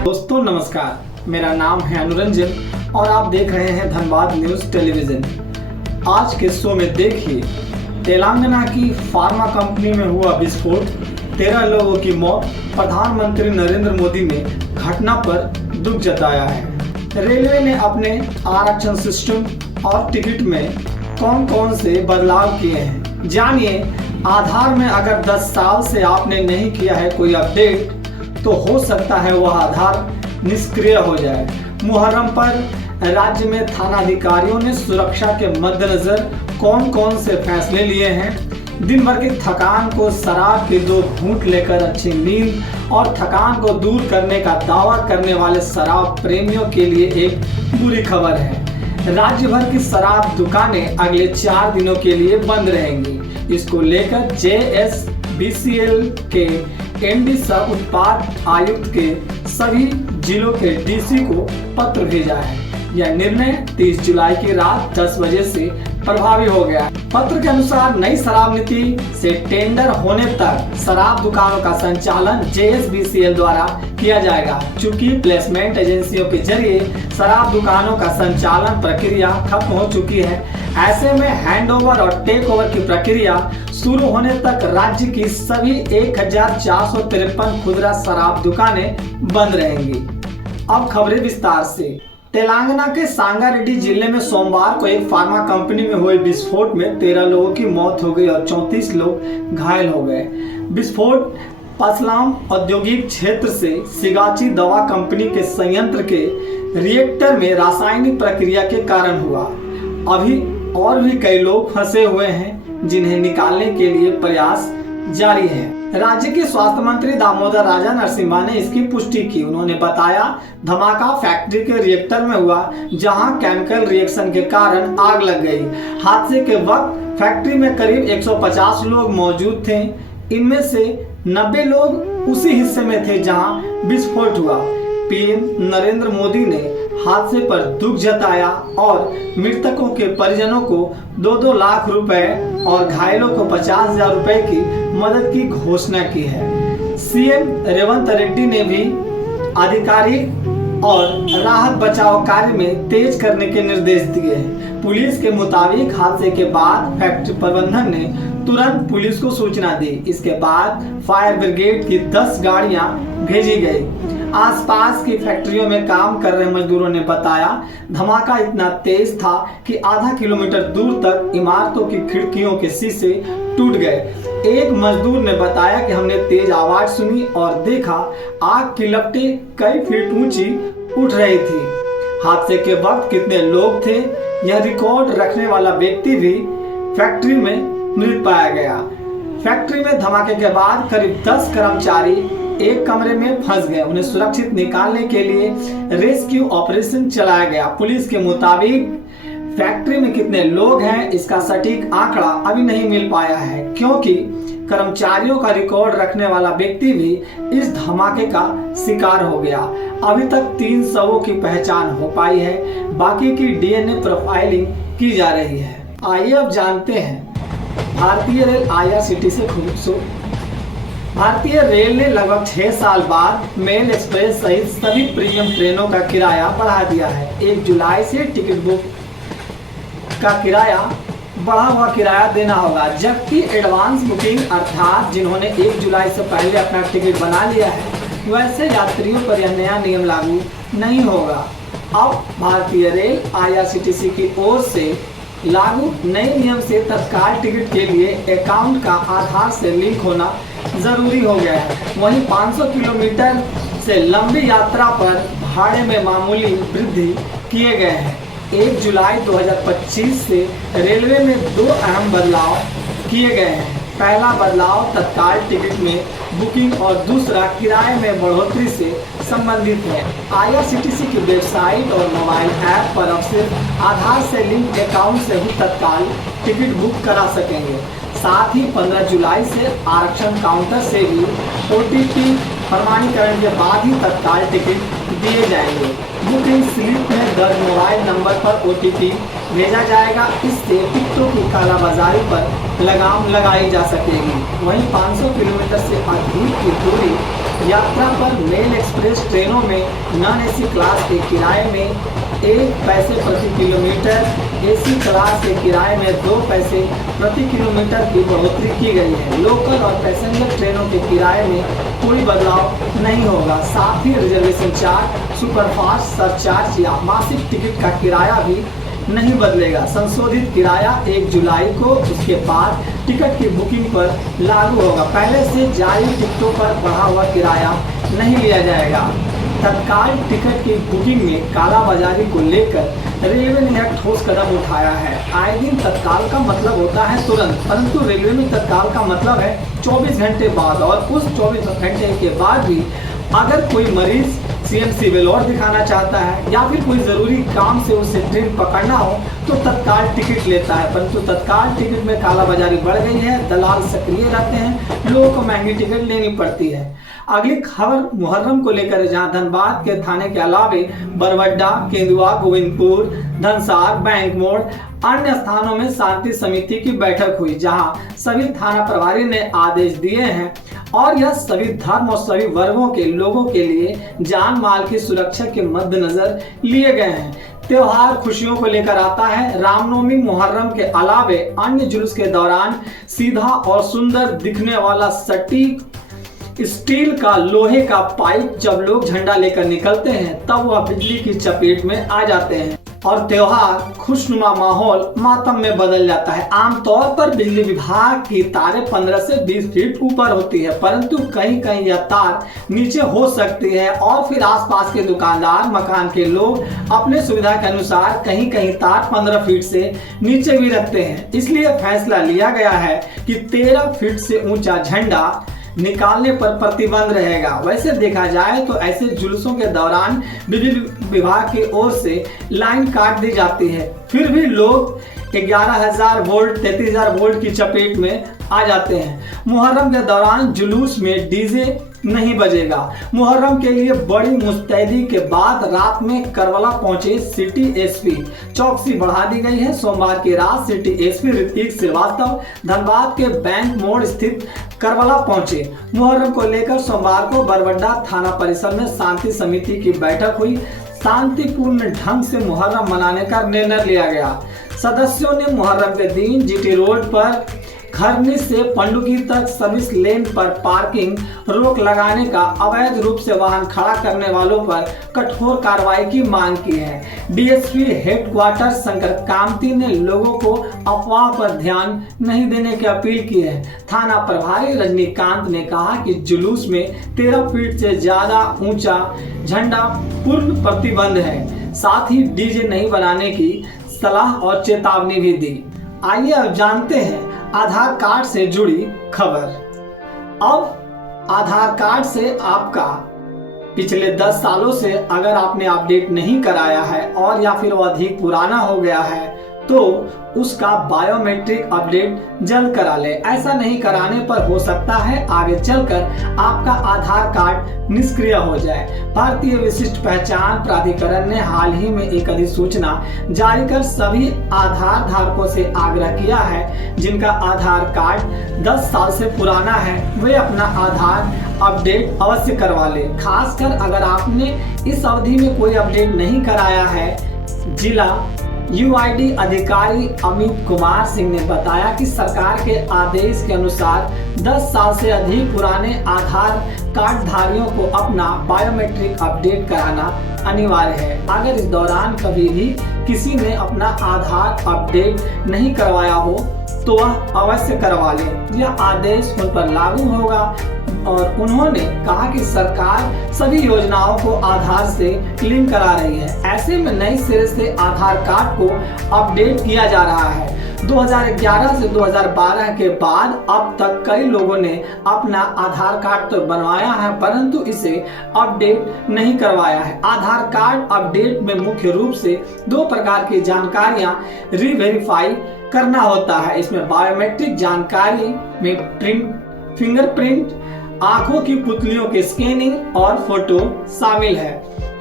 दोस्तों नमस्कार, मेरा नाम है अनुरंजन और आप देख रहे हैं धनबाद न्यूज टेलीविजन। आज के शो में देखिए, तेलंगाना की फार्मा कंपनी में हुआ विस्फोट, 13 लोगों की मौत। प्रधानमंत्री नरेंद्र मोदी ने घटना पर दुख जताया है। रेलवे ने अपने आरक्षण सिस्टम और टिकट में कौन कौन से बदलाव किए हैं, जानिए। आधार में अगर 10 साल से आपने नहीं किया है कोई अपडेट, तो हो सकता है वह आधार निष्क्रिय हो जाए। मुहर्रम पर राज्य में थानाधिकारियों ने सुरक्षा के मद्देनजर कौन कौन से फैसले लिए हैं। दिन भर की थकान को शराब के 2 घूंट लेकर अच्छी नींद और थकान को दूर करने का दावा करने वाले शराब प्रेमियों के लिए एक बुरी खबर है। राज्य भर की शराब दुकानें अगले 4 दिनों के लिए बंद रहेंगी। इसको लेकर JSBCL के MD सह उत्पाद आयुक्त के सभी जिलों के DC को पत्र भेजा है। यह निर्णय 30 जुलाई की रात 10 बजे से प्रभावी हो गया। पत्र के अनुसार नई शराब नीति से टेंडर होने तक शराब दुकानों का संचालन JSBCL द्वारा किया जाएगा। चूंकि प्लेसमेंट एजेंसियों के जरिए शराब दुकानों का संचालन प्रक्रिया खत्म हो चुकी है, ऐसे में हैंडओवर और टेक ओवर की प्रक्रिया शुरू होने तक राज्य की सभी 1453 खुदरा शराब दुकानें बंद रहेंगी। अब खबरें विस्तार से। तेलंगाना के सांगारेड्डी जिले में सोमवार को एक फार्मा कंपनी में हुए विस्फोट में 13 लोगों की मौत हो गई और 34 लोग घायल हो गए। विस्फोट पसलाम औद्योगिक क्षेत्र से सिगाची दवा कंपनी के संयंत्र के रिएक्टर में रासायनिक प्रक्रिया के कारण हुआ। अभी और भी कई लोग फंसे हुए हैं, जिन्हें निकालने के लिए प्रयास जारी है। राज्य के स्वास्थ्य मंत्री दामोदर राजा नरसिम्हा ने इसकी पुष्टि की। उन्होंने बताया, धमाका फैक्ट्री के रिएक्टर में हुआ, जहां केमिकल रिएक्शन के कारण आग लग गई। हादसे के वक्त फैक्ट्री में करीब 150 लोग मौजूद थे। इनमें से 90 लोग उसी हिस्से में थे जहां विस्फोट हुआ। PM नरेंद्र मोदी ने हादसे पर दुख जताया और मृतकों के परिजनों को 2-2 लाख रुपए और घायलों को 50,000 रुपए की मदद की घोषणा की है। CM रेवंत रेड्डी ने भी अधिकारी और राहत बचाव कार्य में तेज करने के निर्देश दिए हैं। पुलिस के मुताबिक हादसे के बाद फैक्ट्री प्रबंधन ने तुरंत पुलिस को सूचना दी। इसके बाद फायर ब्रिगेड की 10 गाड़ियां भेजी गई। आसपास की फैक्ट्रियों में काम कर रहे मजदूरों ने बताया, धमाका इतना तेज था कि आधा किलोमीटर दूर तक इमारतों की खिड़कियों के शीशे टूट गए। एक मजदूर ने बताया कि हमने तेज आवाज सुनी और देखा आग की लपटें कई फीट ऊंची उठ रही थी। हादसे के वक्त कितने लोग थे, यह रिकॉर्ड रखने वाला व्यक्ति भी फैक्ट्री में मृत पाया गया। फैक्ट्री में धमाके के बाद करीब 10 कर्मचारी एक कमरे में फंस गए। उन्हें सुरक्षित निकालने के लिए रेस्क्यू ऑपरेशन चलाया गया। पुलिस के मुताबिक फैक्ट्री में कितने लोग हैं, इसका सटीक आंकड़ा अभी नहीं मिल पाया है, क्योंकि कर्मचारियों का रिकॉर्ड रखने वाला व्यक्ति भी इस धमाके का शिकार हो गया। अभी तक 3 शवों की पहचान हो पाई है, बाकी की DNA प्रोफाइलिंग की जा रही है। आइए अब जानते हैं भारतीय रेल IRCTC खूबसूरत। भारतीय रेल ने लगभग 6 साल बाद मेल एक्सप्रेस सहित सभी प्रीमियम ट्रेनों का किराया बढ़ा दिया है। 1 जुलाई से टिकट बुक का किराया बढ़ा हुआ किराया देना होगा, जबकि एडवांस बुकिंग अर्थात जिन्होंने 1 जुलाई से पहले अपना टिकट बना लिया है, वैसे यात्रियों पर यह नया नियम लागू नहीं होगा। अब भारतीय रेल IRCTC की ओर से लागू नए नियम से तत्काल टिकट के लिए अकाउंट का आधार से लिंक होना जरूरी हो गया है। वहीं 500 किलोमीटर से लंबी यात्रा पर भाड़े में मामूली वृद्धि किए गए हैं। 1 जुलाई 2025 से रेलवे में 2 अहम बदलाव किए गए हैं। पहला बदलाव तत्काल टिकट में बुकिंग और दूसरा किराए में बढ़ोतरी से संबंधित है। IRCTC की वेबसाइट और मोबाइल ऐप पर अब सिर्फ आधार से लिंक अकाउंट से ही तत्काल टिकट बुक करा सकेंगे। साथ ही 15 जुलाई से आरक्षण काउंटर से भी OTP प्रमाणीकरण के बाद ही तत्काल टिकट दिए जाएंगे। बुकिंग स्लिप में दर्ज मोबाइल नंबर पर OTP भेजा जाएगा। इससे टिकटों की कालाबाजारी पर लगाम लगाई जा सकेगी। वहीं 500 किलोमीटर से अधिक की दूरी यात्रा पर मेल एक्सप्रेस ट्रेनों में नॉन एसी क्लास के किराए में 1 पैसे प्रति किलोमीटर, एसी क्लास के किराए में 2 पैसे प्रति किलोमीटर की बढ़ोतरी की गई है। लोकल और पैसेंजर ट्रेनों के किराए में कोई बदलाव नहीं होगा। साथ ही रिजर्वेशन चार्ज, सुपरफास्ट सरचार्ज या मासिक टिकट का किराया भी नहीं बदलेगा। संशोधित किराया 1 जुलाई को उसके बाद टिकट की बुकिंग पर लागू होगा। पहले से जारी टिकटों पर बढ़ा हुआ किराया नहीं लिया जाएगा। तत्काल टिकट की बुकिंग में कालाबाजारी को लेकर रेलवे ने यह ठोस कदम उठाया है। आए दिन तत्काल का मतलब होता है तुरंत, परंतु रेलवे में तत्काल का मतलब है 24 घंटे बाद, और उस 24 घंटे के बाद भी अगर कोई मरीज सीएमसी वेलोर दिखाना चाहता है या फिर कोई ज़रूरी काम से उसे ट्रेन पकड़ना हो तो तत्काल टिकट लेता है, परंतु तत्काल टिकट में कालाबाजारी बढ़ गई है। दलाल सक्रिय रहते हैं, लोगों को महंगी टिकट लेनी पड़ती है। अगली खबर मुहर्रम को लेकर है, जहां धनबाद के थाने के अलावे बरवड्डा, केंदुआ, गोविंदपुर, धनसार, बैंक मोड़ अन्य स्थानों में शांति समिति की बैठक हुई, जहां सभी थाना प्रभारी ने आदेश दिए हैं और यह सभी धर्म और सभी वर्गों के लोगों के लिए जान माल की सुरक्षा के मद्देनजर लिए गए हैं। त्योहार खुशियों को लेकर आता है। रामनवमी, मुहर्रम के अलावे अन्य जुलूस के दौरान सीधा और सुंदर दिखने वाला सटीक स्टील का लोहे का पाइप जब लोग झंडा लेकर निकलते हैं तब वह बिजली की चपेट में आ जाते हैं और त्योहार खुशनुमा माहौल मातम में बदल जाता है। आमतौर पर बिजली विभाग की तारें 15 से 20 फीट ऊपर होती है, परंतु कहीं कहीं यह तार नीचे हो सकती है और फिर आसपास के दुकानदार, मकान के लोग अपने सुविधा के अनुसार कहीं कहीं तार 15 फीट से नीचे भी रखते हैं। इसलिए फैसला लिया गया है कि 13 फीट से ऊंचा झंडा निकालने पर प्रतिबंध रहेगा। वैसे देखा जाए तो ऐसे जुलूसों के दौरान बिजली विभाग की ओर से लाइन काट दी जाती है, फिर भी लोग 11,000 वोल्ट 33,000 वोल्ट की चपेट में आ जाते हैं। मुहर्रम के दौरान जुलूस में डीजे नहीं बजेगा। मुहर्रम के लिए बड़ी मुस्तैदी के बाद रात में करबला पहुंचे सिटी एसपी, चौकसी बढ़ा दी गई है। सोमवार की रात सिटी एसपी ऋतिक श्रीवास्तव धनबाद के बैंक मोड़ स्थित करबला पहुंचे। मुहर्रम को लेकर सोमवार को बरवड्डा थाना परिसर में शांति समिति की बैठक हुई। शांतिपूर्ण ढंग से मुहर्रम मनाने का निर्णय लिया गया। सदस्यों ने मुहर्रम के दिन जीटी रोड पर खरनी से पंडुकी तक सर्विस लेन पर पार्किंग रोक लगाने का, अवैध रूप से वाहन खड़ा करने वालों पर कठोर कार्रवाई की मांग की है। डीएसपी हेडक्वार्टर शंकर कामती ने लोगों को अफवाह पर ध्यान नहीं देने की अपील की है। थाना प्रभारी रजनीकांत ने कहा कि जुलूस में 13 फीट से ज्यादा ऊंचा झंडा पूर्ण प्रतिबंध है, साथ ही डीजे नहीं बनाने की सलाह और चेतावनी भी दी। आइए अब जानते हैं आधार कार्ड से जुड़ी खबर। अब आधार कार्ड से आपका पिछले 10 सालों से अगर आपने अपडेट नहीं कराया है और या फिर वो अधिक पुराना हो गया है तो उसका बायोमेट्रिक अपडेट जल्द करा ले। ऐसा नहीं कराने पर हो सकता है आगे चलकर आपका आधार कार्ड निष्क्रिय हो जाए। भारतीय विशिष्ट पहचान प्राधिकरण ने हाल ही में एक अधिसूचना जारी कर सभी आधार धारकों से आग्रह किया है जिनका आधार कार्ड 10 साल से पुराना है वे अपना आधार अपडेट अवश्य करवा ले। खासकर अगर आपने इस अवधि में कोई अपडेट नहीं कराया है। जिला यूआईडी अधिकारी अमित कुमार सिंह ने बताया कि सरकार के आदेश के अनुसार 10 साल से अधिक पुराने आधार कार्ड धारियों को अपना बायोमेट्रिक अपडेट कराना अनिवार्य है। अगर इस दौरान कभी भी किसी ने अपना आधार अपडेट नहीं करवाया हो तो वह अवश्य करवा ले। यह आदेश उन पर लागू होगा और उन्होंने कहा कि सरकार सभी योजनाओं को आधार से लिंक करा रही है। ऐसे में नए सिरे से आधार कार्ड को अपडेट किया जा रहा है। 2011 से 2012 के बाद अब तक कई लोगों ने अपना आधार कार्ड तो बनवाया है परंतु इसे अपडेट नहीं करवाया है। आधार कार्ड अपडेट में मुख्य रूप से 2 प्रकार की जानकारियां रीवेरीफाई करना होता है। इसमें बायोमेट्रिक जानकारी में फिंगरप्रिंट, आंखों की पुतलियों की स्कैनिंग और फोटो शामिल है।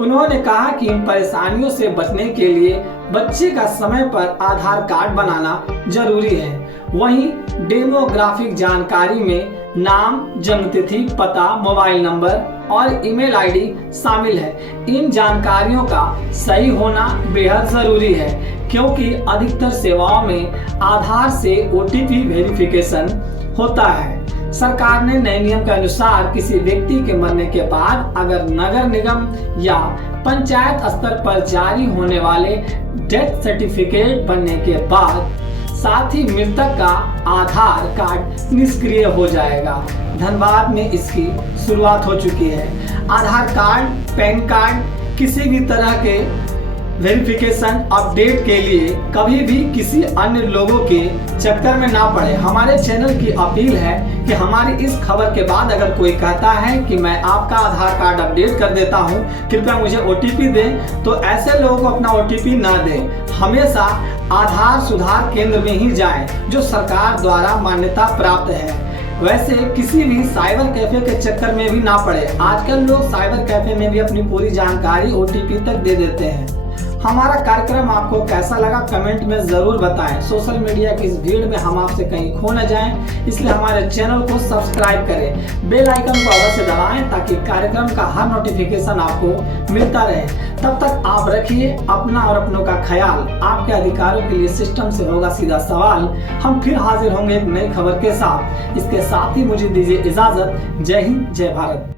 उन्होंने कहा कि इन परेशानियों से बचने के लिए बच्चे का समय पर आधार कार्ड बनाना जरूरी है। वहीं डेमोग्राफिक जानकारी में नाम, जन्मतिथि, पता, मोबाइल नंबर और ईमेल आईडी शामिल है। इन जानकारियों का सही होना बेहद जरूरी है, क्योंकि अधिकतर सेवाओं में आधार से OTP वेरिफिकेशन होता है। सरकार ने नए नियम के अनुसार किसी व्यक्ति के मरने के बाद अगर नगर निगम या पंचायत स्तर पर जारी होने वाले डेथ सर्टिफिकेट बनने के बाद साथ ही मृतक का आधार कार्ड निष्क्रिय हो जाएगा। धनबाद में इसकी शुरुआत हो चुकी है। आधार कार्ड, पैन कार्ड, किसी भी तरह के वेरिफिकेशन अपडेट के लिए कभी भी किसी अन्य लोगों के चक्कर में ना पड़े। हमारे चैनल की अपील है कि हमारी इस खबर के बाद अगर कोई कहता है कि मैं आपका आधार कार्ड अपडेट कर देता हूं, कृपया मुझे OTP दें, तो ऐसे लोगों को अपना OTP ना दें। हमेशा आधार सुधार केंद्र में ही जाएं, जो सरकार द्वारा मान्यता प्राप्त है। वैसे किसी भी साइबर कैफे के चक्कर में भी ना पड़े। आजकल लोग साइबर कैफे में भी अपनी पूरी जानकारी OTP तक दे देते हैं। हमारा कार्यक्रम आपको कैसा लगा कमेंट में जरूर बताएं। सोशल मीडिया की इस भीड़ में हम आपसे कहीं खो न जाएं, इसलिए हमारे चैनल को सब्सक्राइब करें, बेल आइकन को अवश्य दबाएं ताकि कार्यक्रम का हर नोटिफिकेशन आपको मिलता रहे। तब तक आप रखिए अपना और अपनों का ख्याल। आपके अधिकारों के लिए सिस्टम से होगा सीधा सवाल। हम फिर हाजिर होंगे एक नई खबर के साथ। इसके साथ ही मुझे दीजिए इजाजत। जय हिंद, जय भारत।